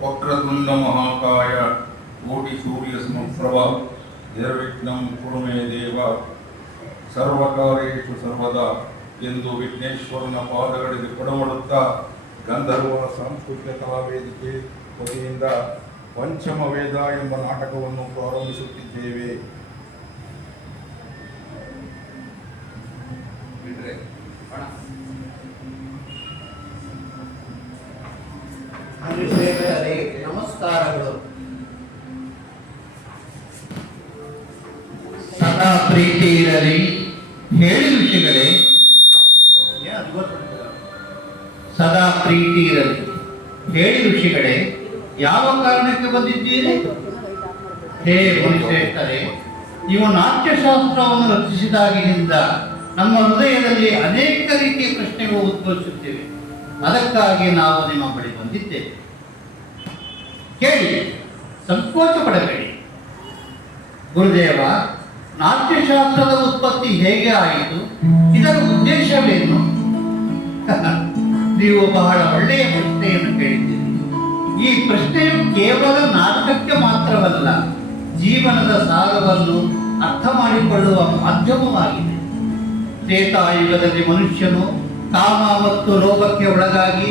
ವಕ್ರತುಂಡ ಮಹಾಕಾಯ ಕೋಟಿ ಸೂರ್ಯ ಸಮಪ್ರಭ ನಿರ್ವಿಘ್ನಂ ಕುರು ಮೇ ದೇವ ಸರ್ವಕಾರ್ಯೇಷು ಸರ್ವದಾ ಎಂದು ವಿಘ್ನೇಶ್ವರನ ಪಾದಗಳಿಗೆ ಕೊಡಮಾಡುತ್ತಾ ಗಂಧರ್ವ ಸಾಂಸ್ಕೃತಿಕ ಕಲಾವೇದಿಕೆ ವತಿಯಿಂದ ಪಂಚಮ ವೇದ ಎಂಬ ನಾಟಕವನ್ನು ಪ್ರಾರಂಭಿಸುತ್ತಿದ್ದೇವೆ. ನಮಸ್ಕಾರಗಳು. ಸದಾ ಪ್ರೀತಿ ಇರಲಿ ಹೇಳಿ ಋಷಿಗಳೇ. ಸದಾ ಪ್ರೀತಿ ಇರಲಿ ಹೇಳಿ ಋಷಿಗಳೇ, ಯಾವ ಕಾರಣಕ್ಕೆ ಬಂದಿದ್ದೀರಿ? ಹೇ ಮುನಿಶ್ರೇಷ್ಠರೇ, ನೀವು ನಾಟ್ಯಶಾಸ್ತ್ರವನ್ನು ರಚಿಸಿದಾಗಿನಿಂದ ನಮ್ಮ ಹೃದಯದಲ್ಲಿ ಅನೇಕ ರೀತಿಯ ಪ್ರಶ್ನೆಗಳು ಉದ್ಭವಿಸುತ್ತಿವೆ. ಅದಕ್ಕಾಗಿ ನಾವು ನಿಮ್ಮ ಬಳಿ ಬಂದಿದ್ದೇವೆ. ಕೇಳಿ, ಸಂಕೋಚ ಪಡಬೇಡಿ. ಗುರುದೇವ, ನಾಟ್ಯಶಾಸ್ತ್ರದ ಉತ್ಪತ್ತಿ ಹೇಗೆ ಆಯಿತು? ಇದರ ಉದ್ದೇಶವೇನು? ನೀವು ಬಹಳ ಒಳ್ಳೆಯ ಪ್ರಶ್ನೆಯನ್ನು ಕೇಳಿದ್ದೀರಿ. ಈ ಪ್ರಶ್ನೆಯು ಕೇವಲ ನಾಟಕಕ್ಕೆ ಮಾತ್ರವಲ್ಲ, ಜೀವನದ ಸಾರವನ್ನು ಅರ್ಥ ಮಾಡಿಕೊಳ್ಳುವ ಮಾಧ್ಯಮವಾಗಿದೆ. ತ್ರೇತಾಯುಗದಲ್ಲಿ ಮನುಷ್ಯನು ಕಾಮ ಮತ್ತು ಲೋಭಕ್ಕೆ ಒಳಗಾಗಿ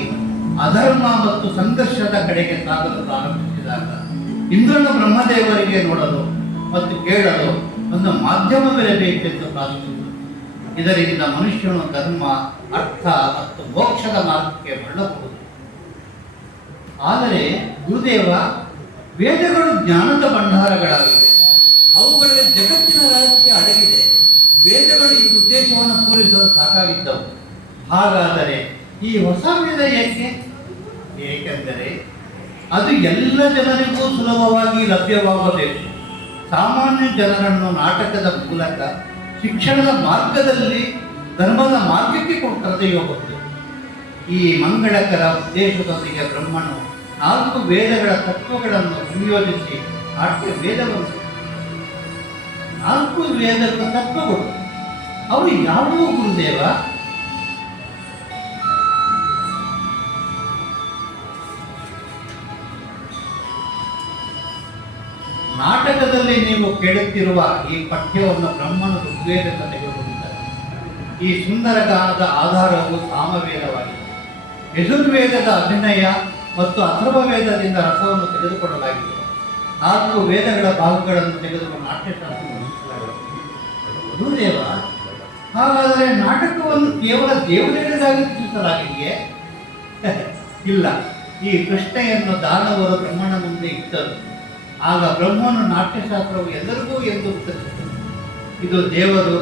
ಅಧರ್ಮ ಮತ್ತು ಸಂಘರ್ಷದ ಕಡೆಗೆ ಸಾಗಲು ಪ್ರಾರಂಭಿಸಿದಾಗ ಇಂದ್ರನ ಬ್ರಹ್ಮದೇವರಿಗೆ ನೋಡಲು ಮತ್ತು ಕೇಳಲು ಒಂದು ಮಾಧ್ಯಮವಿರಬೇಕೆಂದು ಪ್ರಾರ್ಥಿಸಿದರು. ಇದರಿಂದ ಮನುಷ್ಯನು ಧರ್ಮ, ಅರ್ಥ ಮತ್ತು ಮೋಕ್ಷದ ಮಾರ್ಗಕ್ಕೆ ಮರಳಬಹುದು. ಆದರೆ ಗುರುದೇವ, ವೇದಗಳು ಜ್ಞಾನದ ಭಂಡಾರಗಳಾಗಿವೆ. ಅವುಗಳಲ್ಲಿ ಜಗತ್ತಿನ ರಹಸ್ಯ ಅಡಗಿದೆ. ವೇದಗಳು ಈ ಉದ್ದೇಶವನ್ನು ಪೂರೈಸಲು ಸಾಕಾಗಿದ್ದವು. ಹಾಗಾದರೆ ಈ ಹೊಸ ವೇದ ಏಕೆ? ಏಕೆಂದರೆ ಅದು ಎಲ್ಲ ಜನರಿಗೂ ಸುಲಭವಾಗಿ ಲಭ್ಯವಾಗಬೇಕು. ಸಾಮಾನ್ಯ ಜನರನ್ನು ನಾಟಕದ ಮೂಲಕ ಶಿಕ್ಷಣದ ಮಾರ್ಗದಲ್ಲಿ ಧರ್ಮದ ಮಾರ್ಗಕ್ಕೆ ಕರೆದೊಯ್ಯಬಹುದು. ಈ ಮಂಗಳಕರ ಉದ್ದೇಶದೊಂದಿಗೆ ಬ್ರಹ್ಮನು 4 ವೇದಗಳ ತತ್ವಗಳನ್ನು ಸಂಯೋಜಿಸಿ ನಾಟ್ಯ ವೇದವನ್ನು 4 ವೇದಗಳ ತತ್ವಗಳು ಅವು ಯಾವುವು ಗುರುದೇವ? ನಾಟಕದಲ್ಲಿ ನೀವು ಕೇಳುತ್ತಿರುವ ಈ ಪಠ್ಯವನ್ನು ಬ್ರಹ್ಮನು ಋಗ್ವೇದದ ತೆಗೆದುಕೊಂಡಿದ್ದಾರೆ. ಈ ಸುಂದರಗಾನದ ಆಧಾರವು ಸಾಮವೇದವಾಗಿದೆ. ಯಜುರ್ವೇದದ ಅಭಿನಯ ಮತ್ತು ಅಥರ್ವವೇದದಿಂದ ರಸವನ್ನು ತೆಗೆದುಕೊಳ್ಳಲಾಗಿದೆ. 4 ವೇದಗಳ ಭಾಗಗಳನ್ನು ತೆಗೆದುಕೊಂಡು ನಾಟ್ಯಶಾಸ್ತ್ರ ನಿರ್ಮಿಸಲಾಗಿದೆ. ಗುರುದೇವ, ಹಾಗಾದರೆ ನಾಟಕವನ್ನು ಕೇವಲ ದೇವತೆಗಳಿಗಾಗಿ ರಚಿಸಲಾಗಿದೆಯೇ? ಇಲ್ಲ. ಈ ಪ್ರಶ್ನೆಯನ್ನು ದಾನವರು ಬ್ರಹ್ಮನ ಮುಂದೆ ಇಟ್ಟರು. ಆಗ ಬ್ರಹ್ಮನು ನಾಟ್ಯಶಾಸ್ತ್ರವು ಎಲ್ಲರಿಗೂ ಎಂದು ಉತ್ತರಿಸಿದರು. ಇದು ದೇವರು,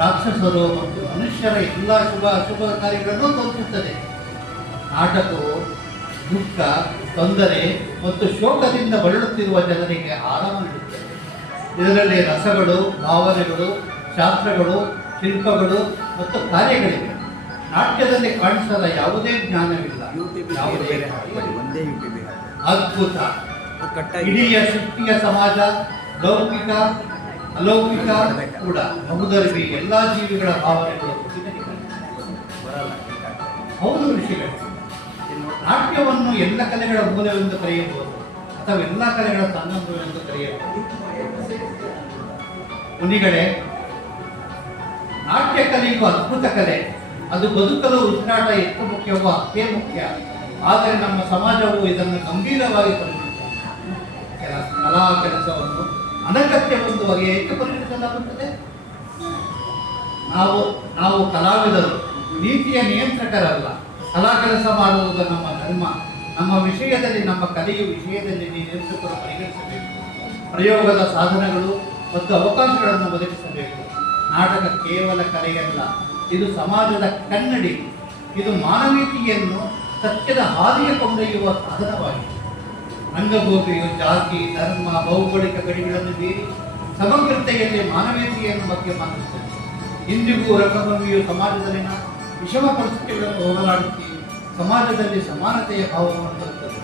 ರಾಕ್ಷಸರು ಮತ್ತು ಮನುಷ್ಯರ ಎಲ್ಲ ಶುಭ ಅಶುಭ ಕಾರ್ಯಗಳನ್ನು ತೋರಿಸುತ್ತದೆ. ನಾಟಕವು ದುಃಖ, ತೊಂದರೆ ಮತ್ತು ಶೋಕದಿಂದ ಬಳಲುತ್ತಿರುವ ಜನರಿಗೆ ಆರಾಮ ನೀಡುತ್ತದೆ. ಇದರಲ್ಲಿ ರಸಗಳು, ಭಾವನೆಗಳು, ಶಾಸ್ತ್ರಗಳು, ಶಿಲ್ಪಗಳು ಮತ್ತು ಕಾರ್ಯಗಳಿವೆ. ನಾಟ್ಯದಲ್ಲಿ ಕಾಣಿಸದ ಯಾವುದೇ ಜ್ಞಾನವಿಲ್ಲ, ಯಾವುದೇ ಅದ್ಭುತ. ಇಡೀ ಸೃಷ್ಟಿಯ ಸಮಾಜ, ಲೌಕಿಕ ಅಲೌಕಿಕ ಕೂಡ ಬಹುದರ್ವಿ ಎಲ್ಲ ಜೀವಿಗಳ ಭಾವನೆಗಳು ಹೌದು ಋಷಿಗಳು. ನಾಟ್ಯವನ್ನು ಎಲ್ಲ ಕಲೆಗಳ ಮೂಲವೆಂದು ಕರೆಯಬಹುದು ಅಥವಾ ಎಲ್ಲ ಕಲೆಗಳ ಸಂಗಮವೆಂದು ಕರೆಯಬಹುದು. ಮುನಿಗಳೇ, ನಾಟ್ಯ ಕಲೆಯು ಅದ್ಭುತ ಕಲೆ. ಅದು ಬದುಕಲು ಉಸಿರಾಟ ಎಷ್ಟು ಮುಖ್ಯವೋ ಅಷ್ಟೇ ಮುಖ್ಯ. ಆದರೆ ನಮ್ಮ ಸಮಾಜವು ಇದನ್ನು ಗಂಭೀರವಾಗಿ ಪರಿಗಣಿಸಿದೆ. ಕಲಾ ಕೆಲಸವನ್ನು ಅನಗತ್ಯವೊಂದು ಬಗೆಯ ಏಕೆ ಪರಿಗಣಿಸಲಾಗುತ್ತದೆ? ನಾವು ಕಲಾವಿದರು, ನೀತಿಯ ನಿಯಂತ್ರಕರಲ್ಲ. ಕಲಾ ಕೆಲಸ ಮಾಡುವುದು ನಮ್ಮ ಧರ್ಮ. ನಮ್ಮ ವಿಷಯದಲ್ಲಿ, ನಮ್ಮ ಕಲೆಯ ವಿಷಯದಲ್ಲಿ ನಿಯಂತ್ರಕರು ಪರಿಗಣಿಸಬೇಕು. ಪ್ರಯೋಗದ ಸಾಧನಗಳು ಮತ್ತು ಅವಕಾಶಗಳನ್ನು ಒದಗಿಸಬೇಕು. ನಾಟಕ ಕೇವಲ ಕಲೆಯಲ್ಲ, ಇದು ಸಮಾಜದ ಕನ್ನಡಿ. ಇದು ಮಾನವೀಯತೆಯನ್ನು ಸತ್ಯದ ಹಾದಿಗೆ ಕೊಂಡೊಯ್ಯುವ ಸಾಧನವಾಗಿದೆ. ರಂಗಭೂಮಿಯು ಜಾತಿ, ಧರ್ಮ, ಭೌಗೋಳಿಕ ಗಡಿಗಳನ್ನು ಮೀರಿ ಸಮಗ್ರತೆಯಲ್ಲಿ ಮಾನವೀಯತೆಯನ್ನು ಬಗ್ಗೆ ಮಾತನಾಡುತ್ತದೆ. ಇಂದಿಗೂ ರಂಗಭೂಮಿಯು ಸಮಾಜದಲ್ಲಿನ ವಿಷಮ ಪರಿಸ್ಥಿತಿಗಳನ್ನು ಹೋಗಲಾಡಿಸಿ ಸಮಾಜದಲ್ಲಿ ಸಮಾನತೆಯ ಭಾವವನ್ನು ತರುತ್ತದೆ.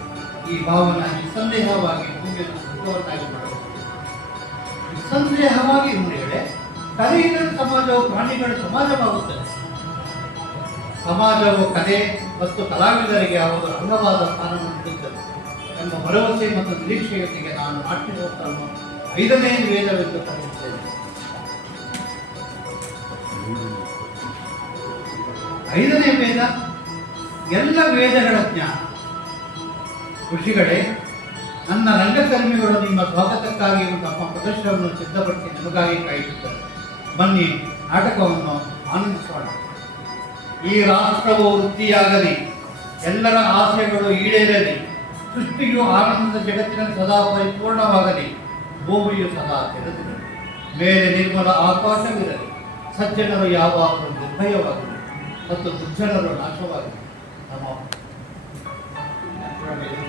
ಈ ಭಾವನೆ ನಿಸ್ಸಂದೇಹವಾಗಿ ಭೂಮಿಯನ್ನು ಸುಖವನ್ನಾಗಿ ಮಾಡುತ್ತದೆ. ನಿಸ್ಸಂದೇಹವಾಗಿ ಮುನಿಗಳೇ, ಕಲೆಯಿಂದ ಸಮಾಜವು ಪ್ರಾಣಿಗಳ ಸಮಾಜವಾಗುತ್ತದೆ. ಸಮಾಜವು ಕಲೆ ಮತ್ತು ಕಲಾವಿದರಿಗೆ ಅವರು ಅಂಗವಾದ ಸ್ಥಾನವನ್ನು ನೀಡುತ್ತದೆ. ಎಂಬ ಭರವಸೆ ಮತ್ತು ನಿರೀಕ್ಷೆಯೊಂದಿಗೆ ನಾನು ನಾಟ್ಯೋತ್ತರವನ್ನು 5ನೇ ವೇದವೆಂದು ಕರೆಯುತ್ತೇನೆ. 5ನೇ ವೇದ ಎಲ್ಲ ವೇದಗಳ ಜ್ಞಾನ. ಋಷಿಗಳೇ, ನನ್ನ ರಂಗಕರ್ಮಿಗಳು ನಿಮ್ಮ ಸ್ವಾಗತಕ್ಕಾಗಿ ತಮ್ಮ ಪ್ರದರ್ಶನವನ್ನು ಸಿದ್ಧಪಡಿಸಿ ನಿಮಗಾಗಿ ಕಾಯುತ್ತಾರೆ. ಬನ್ನಿ, ನಾಟಕವನ್ನು ಆನಂದಿಸೋಣ. ಈ ರಾಷ್ಟ್ರವು ವೃದ್ಧಿಯಾಗಲಿ, ಎಲ್ಲರ ಆಸೆಗಳು ಈಡೇರಲಿ, ಸೃಷ್ಟಿಯು ಆನಂದದ ಜಗತ್ತಿನಲ್ಲಿ ಸದಾ ಪರಿಪೂರ್ಣವಾಗಲಿ, ಭೂಮಿಯು ಸದಾ ತೆರೆದಿರಲಿ, ಮೇಲೆ ನಿರ್ಮಲ ಆಕಾಶವಿರಲಿ, ಸಜ್ಜನರು ಯಾವಾಗಲೂ ನಿರ್ಭಯವಾಗಲಿ ಮತ್ತು ದುರ್ಜನರು ನಾಶವಾಗಲಿ. ನಮ್ಮ